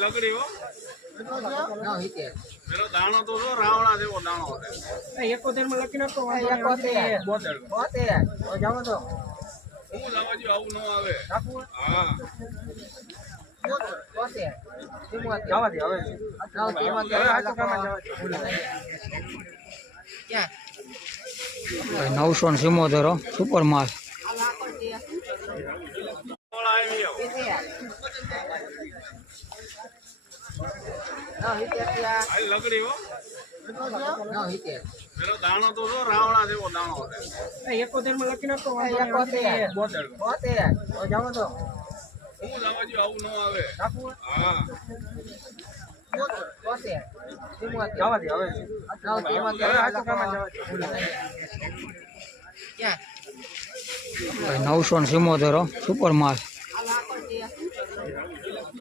લગડી હો પેલો દાણો તો જો રાવણા જેવો દાણો છે 71 માં લખી નાખો 72 જાવ તો હું લાવવા જો આવું ન આવે હા જવા દે હવે ભાઈ 977 સુપર માલ લગડી હો પેલો દાણો તો જો રાવણા જેવો દાણો છે 71 માં લખી નાખો 72 જાવ તો હું લાવવા જો આવું ન આવે હા જવા દે હવે 977 સુપર માલ